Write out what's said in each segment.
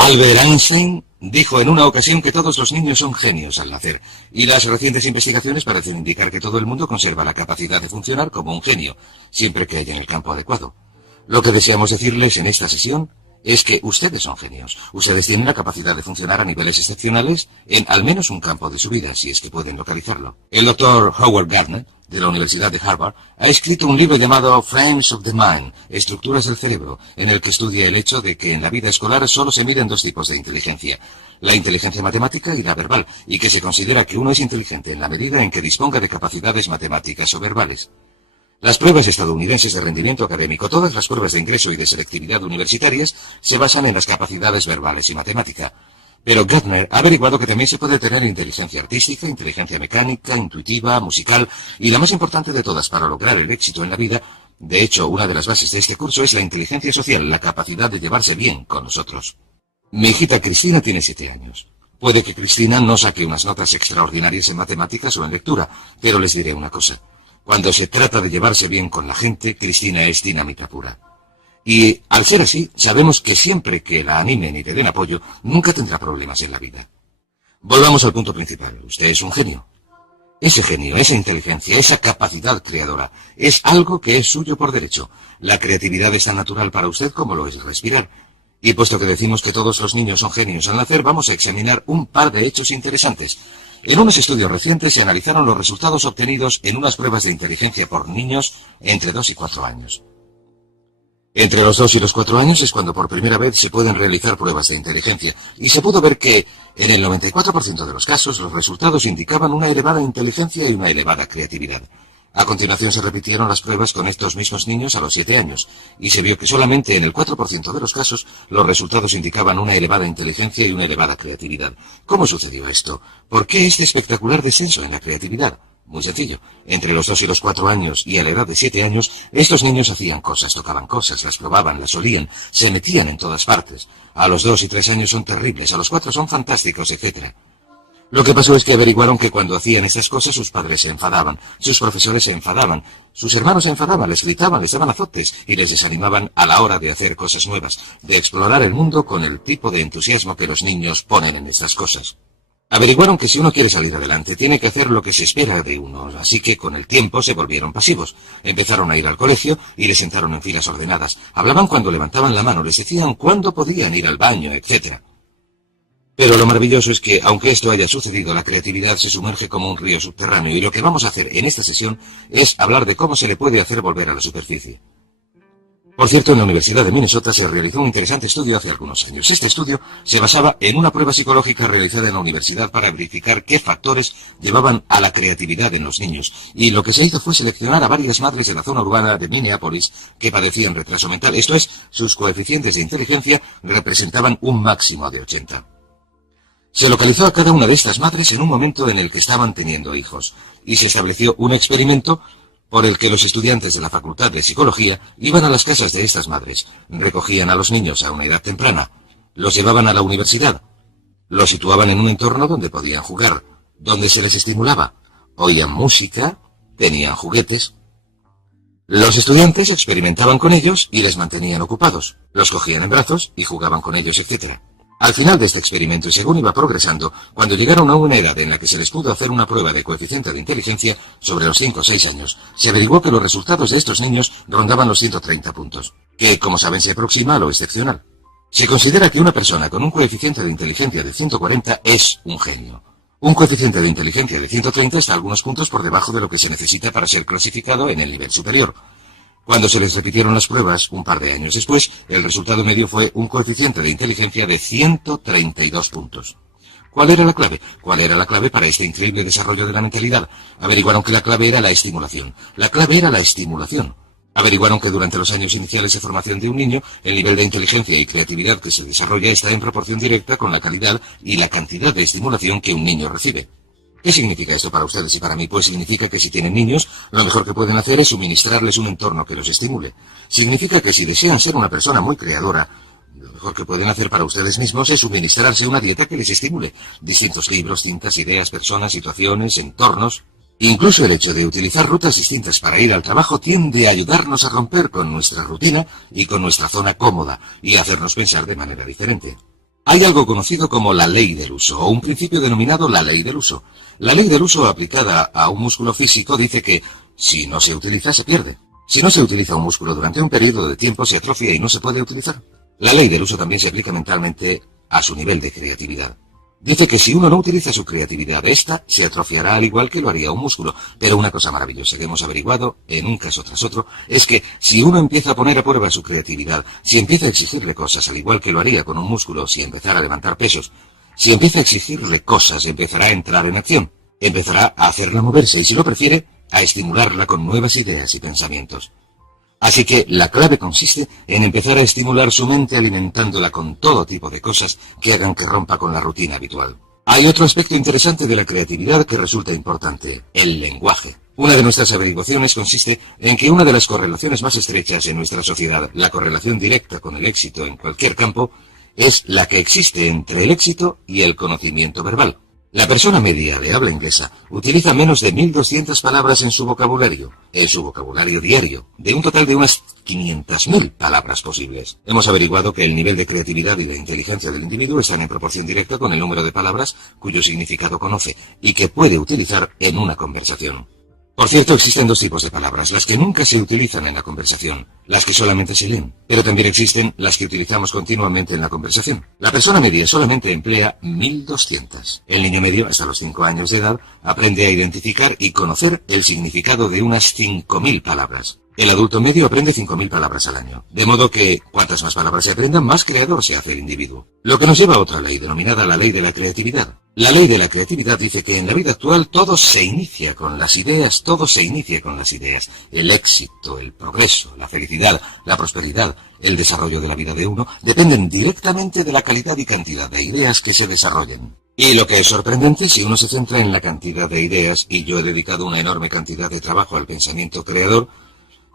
Albert Einstein dijo en una ocasión que todos los niños son genios al nacer, y las recientes investigaciones parecen indicar que todo el mundo conserva la capacidad de funcionar como un genio, siempre que haya en el campo adecuado. Lo que deseamos decirles en esta sesión es que ustedes son genios. Ustedes tienen la capacidad de funcionar a niveles excepcionales en al menos un campo de su vida, si es que pueden localizarlo. El doctor Howard Gardner, de la Universidad de Harvard, ha escrito un libro llamado Frames of the Mind, Estructuras del Cerebro, en el que estudia el hecho de que en la vida escolar solo se miden dos tipos de inteligencia, la inteligencia matemática y la verbal, y que se considera que uno es inteligente en la medida en que disponga de capacidades matemáticas o verbales. Las pruebas estadounidenses de rendimiento académico, todas las pruebas de ingreso y de selectividad universitarias, se basan en las capacidades verbales y matemática. Pero Gardner ha averiguado que también se puede tener inteligencia artística, inteligencia mecánica, intuitiva, musical, y la más importante de todas para lograr el éxito en la vida, de hecho, una de las bases de este curso es la inteligencia social, la capacidad de llevarse bien con los otros. Mi hijita Cristina tiene 7 años. Puede que Cristina no saque unas notas extraordinarias en matemáticas o en lectura, pero les diré una cosa. Cuando se trata de llevarse bien con la gente, Cristina es dinamita pura. Y, al ser así, sabemos que siempre que la animen y le den apoyo, nunca tendrá problemas en la vida. Volvamos al punto principal. Usted es un genio. Ese genio, esa inteligencia, esa capacidad creadora, es algo que es suyo por derecho. La creatividad es tan natural para usted como lo es respirar. Y puesto que decimos que todos los niños son genios al nacer, vamos a examinar un par de hechos interesantes. En unos estudios recientes se analizaron los resultados obtenidos en unas pruebas de inteligencia por niños entre 2 y 4 años. Entre los 2 y los 4 años es cuando por primera vez se pueden realizar pruebas de inteligencia, y se pudo ver que, en el 94% de los casos, los resultados indicaban una elevada inteligencia y una elevada creatividad. A continuación se repitieron las pruebas con estos mismos niños a los 7 años, y se vio que solamente en el 4% de los casos los resultados indicaban una elevada inteligencia y una elevada creatividad. ¿Cómo sucedió esto? ¿Por qué este espectacular descenso en la creatividad? Muy sencillo. Entre los 2 y los 4 años y a la edad de 7 años, estos niños hacían cosas, tocaban cosas, las probaban, las olían, se metían en todas partes. A los 2 y 3 años son terribles, a los 4 son fantásticos, etc. Lo que pasó es que averiguaron que cuando hacían estas cosas sus padres se enfadaban, sus profesores se enfadaban, sus hermanos se enfadaban, les gritaban, les daban azotes y les desanimaban a la hora de hacer cosas nuevas, de explorar el mundo con el tipo de entusiasmo que los niños ponen en estas cosas. Averiguaron que si uno quiere salir adelante tiene que hacer lo que se espera de uno, así que con el tiempo se volvieron pasivos. Empezaron a ir al colegio y les sentaron en filas ordenadas. Hablaban cuando levantaban la mano, les decían cuándo podían ir al baño, etc. Pero lo maravilloso es que, aunque esto haya sucedido, la creatividad se sumerge como un río subterráneo, y lo que vamos a hacer en esta sesión es hablar de cómo se le puede hacer volver a la superficie. Por cierto, en la Universidad de Minnesota se realizó un interesante estudio hace algunos años. Este estudio se basaba en una prueba psicológica realizada en la universidad para verificar qué factores llevaban a la creatividad en los niños, y lo que se hizo fue seleccionar a varias madres de la zona urbana de Minneapolis que padecían retraso mental, esto es, sus coeficientes de inteligencia representaban un máximo de 80. Se localizó a cada una de estas madres en un momento en el que estaban teniendo hijos, y se estableció un experimento por el que los estudiantes de la Facultad de Psicología iban a las casas de estas madres, recogían a los niños a una edad temprana, los llevaban a la universidad, los situaban en un entorno donde podían jugar, donde se les estimulaba, oían música, tenían juguetes. Los estudiantes experimentaban con ellos y les mantenían ocupados, los cogían en brazos y jugaban con ellos, etc. Al final de este experimento, y según iba progresando, cuando llegaron a una edad en la que se les pudo hacer una prueba de coeficiente de inteligencia sobre los 5 o 6 años, se averiguó que los resultados de estos niños rondaban los 130 puntos, que, como saben, se aproxima a lo excepcional. Se considera que una persona con un coeficiente de inteligencia de 140 es un genio. Un coeficiente de inteligencia de 130 está algunos puntos por debajo de lo que se necesita para ser clasificado en el nivel superior. Cuando se les repitieron las pruebas, un par de años después, el resultado medio fue un coeficiente de inteligencia de 132 puntos. ¿Cuál era la clave? ¿Cuál era la clave para este increíble desarrollo de la mentalidad? Averiguaron que la clave era la estimulación. La clave era la estimulación. Averiguaron que durante los años iniciales de formación de un niño, el nivel de inteligencia y creatividad que se desarrolla está en proporción directa con la calidad y la cantidad de estimulación que un niño recibe. ¿Qué significa esto para ustedes y para mí? Pues significa que si tienen niños, lo mejor que pueden hacer es suministrarles un entorno que los estimule. Significa que si desean ser una persona muy creadora, lo mejor que pueden hacer para ustedes mismos es suministrarse una dieta que les estimule. Distintos libros, cintas, ideas, personas, situaciones, entornos. Incluso el hecho de utilizar rutas distintas para ir al trabajo tiende a ayudarnos a romper con nuestra rutina y con nuestra zona cómoda y a hacernos pensar de manera diferente. Hay algo conocido como la ley del uso, o un principio denominado la ley del uso. La ley del uso aplicada a un músculo físico dice que, si no se utiliza, se pierde. Si no se utiliza un músculo durante un periodo de tiempo, se atrofia y no se puede utilizar. La ley del uso también se aplica mentalmente a su nivel de creatividad. Dice que si uno no utiliza su creatividad, esta se atrofiará al igual que lo haría un músculo. Pero una cosa maravillosa que hemos averiguado, en un caso tras otro, es que si uno empieza a poner a prueba su creatividad, si empieza a exigirle cosas al igual que lo haría con un músculo si empezara a levantar pesos, si empieza a exigirle cosas, empezará a entrar en acción, empezará a hacerla moverse y, si lo prefiere, a estimularla con nuevas ideas y pensamientos. Así que la clave consiste en empezar a estimular su mente alimentándola con todo tipo de cosas que hagan que rompa con la rutina habitual. Hay otro aspecto interesante de la creatividad que resulta importante: el lenguaje. Una de nuestras averiguaciones consiste en que una de las correlaciones más estrechas en nuestra sociedad, la correlación directa con el éxito en cualquier campo, es la que existe entre el éxito y el conocimiento verbal. La persona media de habla inglesa utiliza menos de 1.200 palabras en su vocabulario diario, de un total de unas 500.000 palabras posibles. Hemos averiguado que el nivel de creatividad y la inteligencia del individuo están en proporción directa con el número de palabras cuyo significado conoce y que puede utilizar en una conversación. Por cierto, existen dos tipos de palabras: las que nunca se utilizan en la conversación, las que solamente se leen, pero también existen las que utilizamos continuamente en la conversación. La persona media solamente emplea 1.200. El niño medio, hasta los 5 años de edad, aprende a identificar y conocer el significado de unas 5.000 palabras. El adulto medio aprende 5.000 palabras al año, de modo que, cuantas más palabras se aprendan, más creador se hace el individuo. Lo que nos lleva a otra ley, denominada la ley de la creatividad. La ley de la creatividad dice que en la vida actual todo se inicia con las ideas, El éxito, el progreso, la felicidad, la prosperidad, el desarrollo de la vida de uno, dependen directamente de la calidad y cantidad de ideas que se desarrollen. Y lo que es sorprendente, si uno se centra en la cantidad de ideas, y yo he dedicado una enorme cantidad de trabajo al pensamiento creador,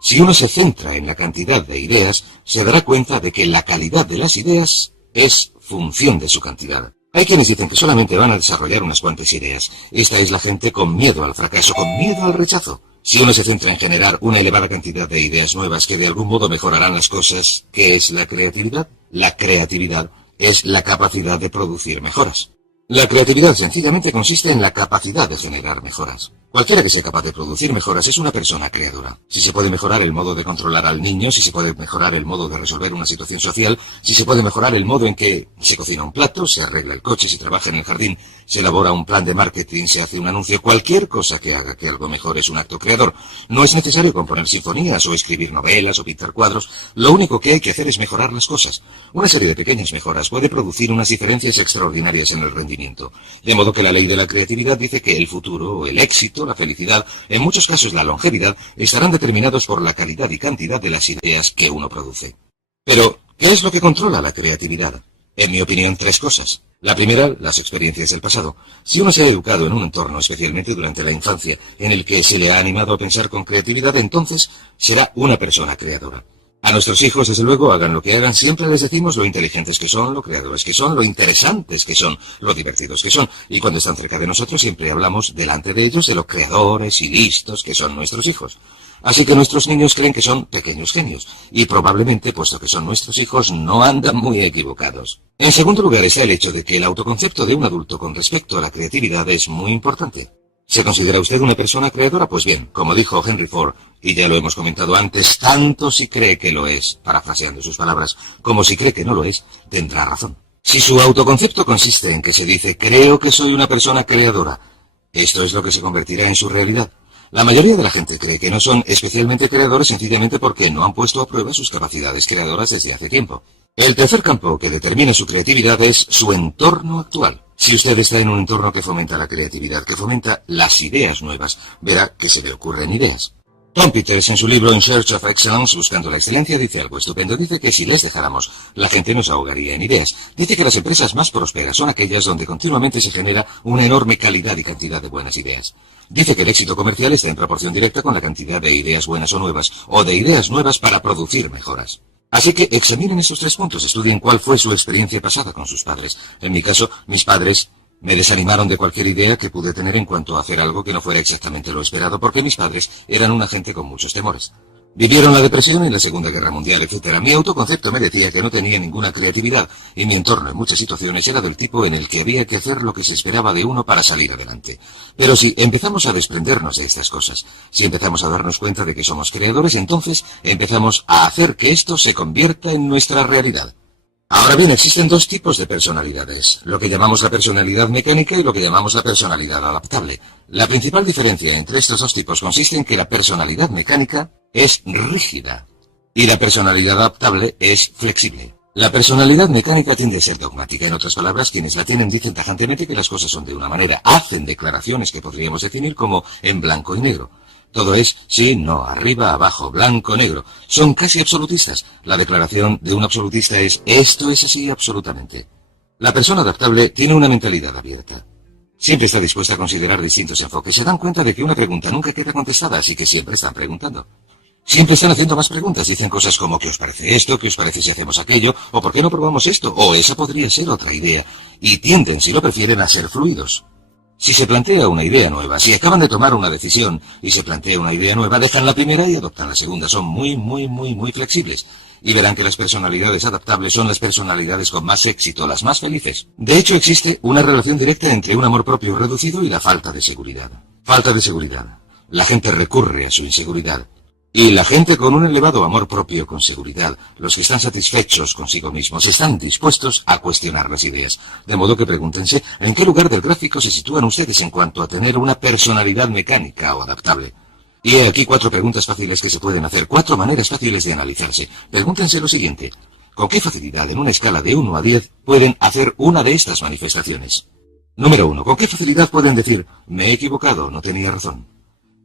si uno se centra en la cantidad de ideas, se dará cuenta de que la calidad de las ideas es función de su cantidad. Hay quienes dicen que solamente van a desarrollar unas cuantas ideas. Esta es la gente con miedo al fracaso, con miedo al rechazo. Si uno se centra en generar una elevada cantidad de ideas nuevas que de algún modo mejorarán las cosas, ¿qué es la creatividad? La creatividad es la capacidad de producir mejoras. La creatividad sencillamente consiste en la capacidad de generar mejoras. Cualquiera que sea capaz de producir mejoras es una persona creadora. Si se puede mejorar el modo de controlar al niño, si se puede mejorar el modo de resolver una situación social, si se puede mejorar el modo en que se cocina un plato, se arregla el coche, se trabaja en el jardín, se elabora un plan de marketing, se hace un anuncio, cualquier cosa que haga que algo mejore es un acto creador. No es necesario componer sinfonías o escribir novelas o pintar cuadros. Lo único que hay que hacer es mejorar las cosas. Una serie de pequeñas mejoras puede producir unas diferencias extraordinarias en el rendimiento. De modo que la ley de la creatividad dice que el futuro, o el éxito, la felicidad, en muchos casos la longevidad, estarán determinados por la calidad y cantidad de las ideas que uno produce. Pero, ¿qué es lo que controla la creatividad? En mi opinión, 3 cosas. La primera, las experiencias del pasado. Si uno se ha educado en un entorno, especialmente durante la infancia, en el que se le ha animado a pensar con creatividad, entonces será una persona creadora. A nuestros hijos, desde luego, hagan lo que hagan, siempre les decimos lo inteligentes que son, lo creadores que son, lo interesantes que son, lo divertidos que son. Y cuando están cerca de nosotros, siempre hablamos delante de ellos de lo creadores y listos que son nuestros hijos. Así que nuestros niños creen que son pequeños genios, y probablemente, puesto que son nuestros hijos, no andan muy equivocados. En segundo lugar está el hecho de que el autoconcepto de un adulto con respecto a la creatividad es muy importante. ¿Se considera usted una persona creadora? Pues bien, como dijo Henry Ford, y ya lo hemos comentado antes, tanto si cree que lo es, parafraseando sus palabras, como si cree que no lo es, tendrá razón. Si su autoconcepto consiste en que se dice, creo que soy una persona creadora, esto es lo que se convertirá en su realidad. La mayoría de la gente cree que no son especialmente creadores sencillamente porque no han puesto a prueba sus capacidades creadoras desde hace tiempo. El tercer campo que determina su creatividad es su entorno actual. Si usted está en un entorno que fomenta la creatividad, que fomenta las ideas nuevas, verá que se le ocurren ideas. Tom Peters, en su libro In Search of Excellence, Buscando la Excelencia, dice algo estupendo. Dice que si les dejáramos, la gente nos ahogaría en ideas. Dice que las empresas más prósperas son aquellas donde continuamente se genera una enorme calidad y cantidad de buenas ideas. Dice que el éxito comercial está en proporción directa con la cantidad de ideas buenas o nuevas, o de ideas nuevas para producir mejoras. Así que examinen esos 3 puntos, estudien cuál fue su experiencia pasada con sus padres. En mi caso, mis padres me desanimaron de cualquier idea que pude tener en cuanto a hacer algo que no fuera exactamente lo esperado, porque mis padres eran una gente con muchos temores. Vivieron la depresión y la Segunda Guerra Mundial, etc. Mi autoconcepto me decía que no tenía ninguna creatividad, y mi entorno en muchas situaciones era del tipo en el que había que hacer lo que se esperaba de uno para salir adelante. Pero si empezamos a desprendernos de estas cosas, si empezamos a darnos cuenta de que somos creadores, entonces empezamos a hacer que esto se convierta en nuestra realidad. Ahora bien, existen dos tipos de personalidades, lo que llamamos la personalidad mecánica y lo que llamamos la personalidad adaptable. La principal diferencia entre estos dos tipos consiste en que la personalidad mecánica es rígida y la personalidad adaptable es flexible. La personalidad mecánica tiende a ser dogmática. En otras palabras, quienes la tienen dicen tajantemente que las cosas son de una manera, hacen declaraciones que podríamos definir como en blanco y negro. Todo es sí, no, arriba, abajo, blanco, negro. Son casi absolutistas. La declaración de un absolutista es esto es así absolutamente. La persona adaptable tiene una mentalidad abierta. Siempre está dispuesta a considerar distintos enfoques. Se dan cuenta de que una pregunta nunca queda contestada, así que siempre están preguntando. Siempre están haciendo más preguntas. Dicen cosas como ¿qué os parece esto? ¿Qué os parece si hacemos aquello? ¿O por qué no probamos esto? O esa podría ser otra idea. Y tienden, si lo prefieren, a ser fluidos. Si se plantea una idea nueva, si acaban de tomar una decisión y se plantea una idea nueva, dejan la primera y adoptan la segunda. Son muy flexibles. Y verán que las personalidades adaptables son las personalidades con más éxito, las más felices. De hecho, existe una relación directa entre un amor propio reducido y la falta de seguridad. Falta de seguridad. La gente recurre a su inseguridad. Y la gente con un elevado amor propio con seguridad, los que están satisfechos consigo mismos, están dispuestos a cuestionar las ideas. De modo que pregúntense en qué lugar del gráfico se sitúan ustedes en cuanto a tener una personalidad mecánica o adaptable. Y he aquí 4 preguntas fáciles que se pueden hacer, 4 maneras fáciles de analizarse. Pregúntense lo siguiente: ¿con qué facilidad en una escala de 1 a 10 pueden hacer una de estas manifestaciones? Número 1. ¿Con qué facilidad pueden decir me he equivocado, no tenía razón?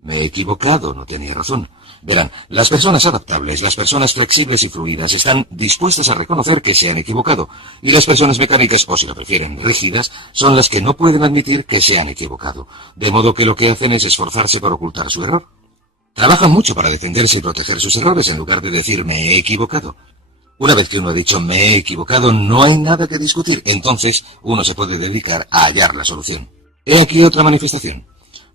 Me he equivocado, no tenía razón. Verán, las personas adaptables, las personas flexibles y fluidas están dispuestas a reconocer que se han equivocado, y las personas mecánicas, o si lo prefieren, rígidas, son las que no pueden admitir que se han equivocado, de modo que lo que hacen es esforzarse por ocultar su error. Trabajan mucho para defenderse y proteger sus errores en lugar de decir me he equivocado. Una vez que uno ha dicho me he equivocado, no hay nada que discutir, entonces uno se puede dedicar a hallar la solución. He aquí otra manifestación.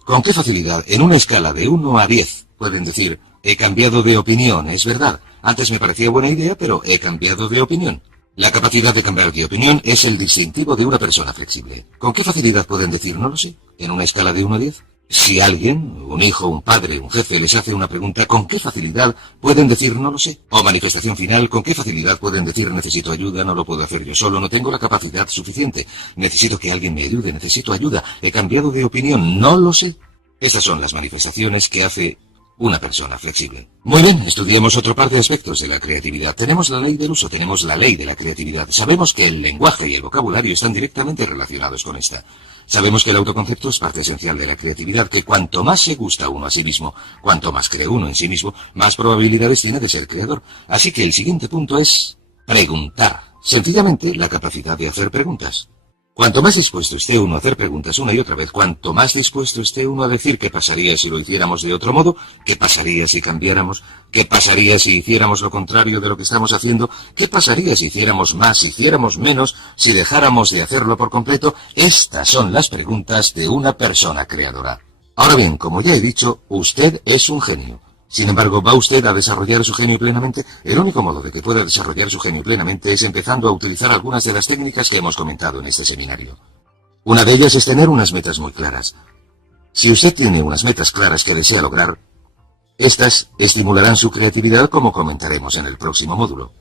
¿Con qué facilidad, en una escala de 1 a 10, pueden decir he cambiado de opinión, es verdad, antes me parecía buena idea, pero he cambiado de opinión? La capacidad de cambiar de opinión es el distintivo de una persona flexible. ¿Con qué facilidad pueden decir no lo sé, en una escala de 1 a 10? Si alguien, un hijo, un padre, un jefe, les hace una pregunta, ¿con qué facilidad pueden decir no lo sé? O manifestación final, ¿con qué facilidad pueden decir necesito ayuda, no lo puedo hacer yo solo, no tengo la capacidad suficiente, necesito que alguien me ayude, necesito ayuda, he cambiado de opinión, no lo sé? Esas son las manifestaciones que hace una persona flexible. Muy bien, estudiemos otro par de aspectos de la creatividad. Tenemos la ley del uso, tenemos la ley de la creatividad. Sabemos que el lenguaje y el vocabulario están directamente relacionados con esta. Sabemos que el autoconcepto es parte esencial de la creatividad, que cuanto más se gusta uno a sí mismo, cuanto más cree uno en sí mismo, más probabilidades tiene de ser creador. Así que el siguiente punto es preguntar. Sencillamente, la capacidad de hacer preguntas. Cuanto más dispuesto esté uno a hacer preguntas una y otra vez, cuanto más dispuesto esté uno a decir qué pasaría si lo hiciéramos de otro modo, qué pasaría si cambiáramos, qué pasaría si hiciéramos lo contrario de lo que estamos haciendo, qué pasaría si hiciéramos más, si hiciéramos menos, si dejáramos de hacerlo por completo, estas son las preguntas de una persona creadora. Ahora bien, como ya he dicho, usted es un genio. Sin embargo, ¿va usted a desarrollar su genio plenamente? El único modo de que pueda desarrollar su genio plenamente es empezando a utilizar algunas de las técnicas que hemos comentado en este seminario. Una de ellas es tener unas metas muy claras. Si usted tiene unas metas claras que desea lograr, estas estimularán su creatividad, como comentaremos en el próximo módulo.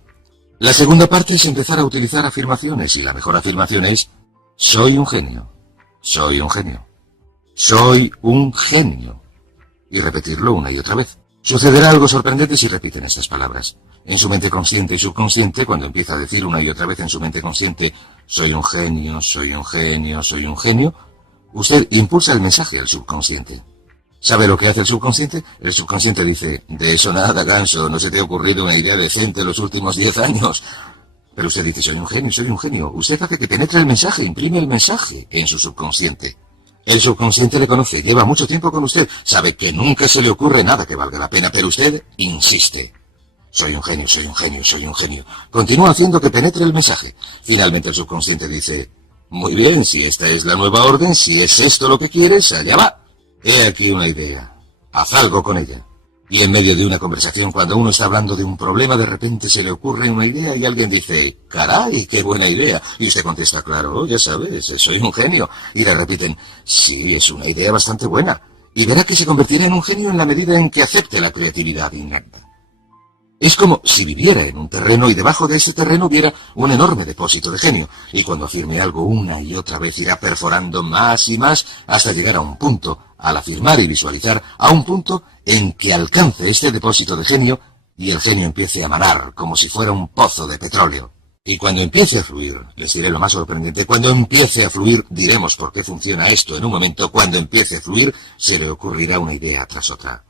La segunda parte es empezar a utilizar afirmaciones, y la mejor afirmación es soy un genio, soy un genio, soy un genio, y repetirlo una y otra vez. Sucederá algo sorprendente si repiten estas palabras. En su mente consciente y subconsciente, cuando empieza a decir una y otra vez en su mente consciente, soy un genio, soy un genio, soy un genio, usted impulsa el mensaje al subconsciente. ¿Sabe lo que hace el subconsciente? El subconsciente dice, de eso nada, ganso, no se te ha ocurrido una idea decente en los últimos 10 años. Pero usted dice, soy un genio, soy un genio. Usted hace que penetre el mensaje, imprime el mensaje en su subconsciente. El subconsciente le conoce, lleva mucho tiempo con usted, sabe que nunca se le ocurre nada que valga la pena, pero usted insiste. Soy un genio, soy un genio, soy un genio. Continúa haciendo que penetre el mensaje. Finalmente el subconsciente dice, muy bien, si esta es la nueva orden, si es esto lo que quieres, allá va. He aquí una idea. Haz algo con ella. Y en medio de una conversación, cuando uno está hablando de un problema, de repente se le ocurre una idea y alguien dice, ¡caray, qué buena idea! Y usted contesta, claro, ya sabes, soy un genio. Y le repiten, sí, es una idea bastante buena. Y verá que se convertirá en un genio en la medida en que acepte la creatividad innata. Es como si viviera en un terreno y debajo de ese terreno hubiera un enorme depósito de genio, y cuando afirme algo una y otra vez irá perforando más y más hasta llegar a un punto, al afirmar y visualizar, a un punto en que alcance este depósito de genio y el genio empiece a manar como si fuera un pozo de petróleo. Y cuando empiece a fluir, les diré lo más sorprendente, cuando empiece a fluir, diremos por qué funciona esto en un momento, cuando empiece a fluir, se le ocurrirá una idea tras otra.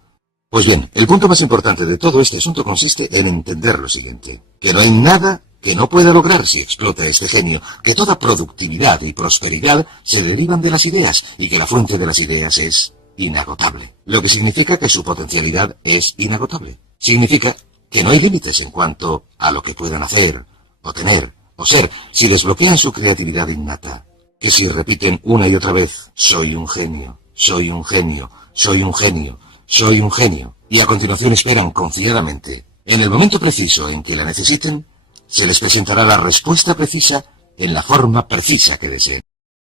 Pues bien, el punto más importante de todo este asunto consiste en entender lo siguiente, que no hay nada que no pueda lograr si explota este genio, que toda productividad y prosperidad se derivan de las ideas y que la fuente de las ideas es inagotable, lo que significa que su potencialidad es inagotable. Significa que no hay límites en cuanto a lo que puedan hacer, o tener, o ser, si desbloquean su creatividad innata, que si repiten una y otra vez, soy un genio, soy un genio, soy un genio, soy un genio, y a continuación esperan confiadamente. En el momento preciso en que la necesiten, se les presentará la respuesta precisa en la forma precisa que deseen.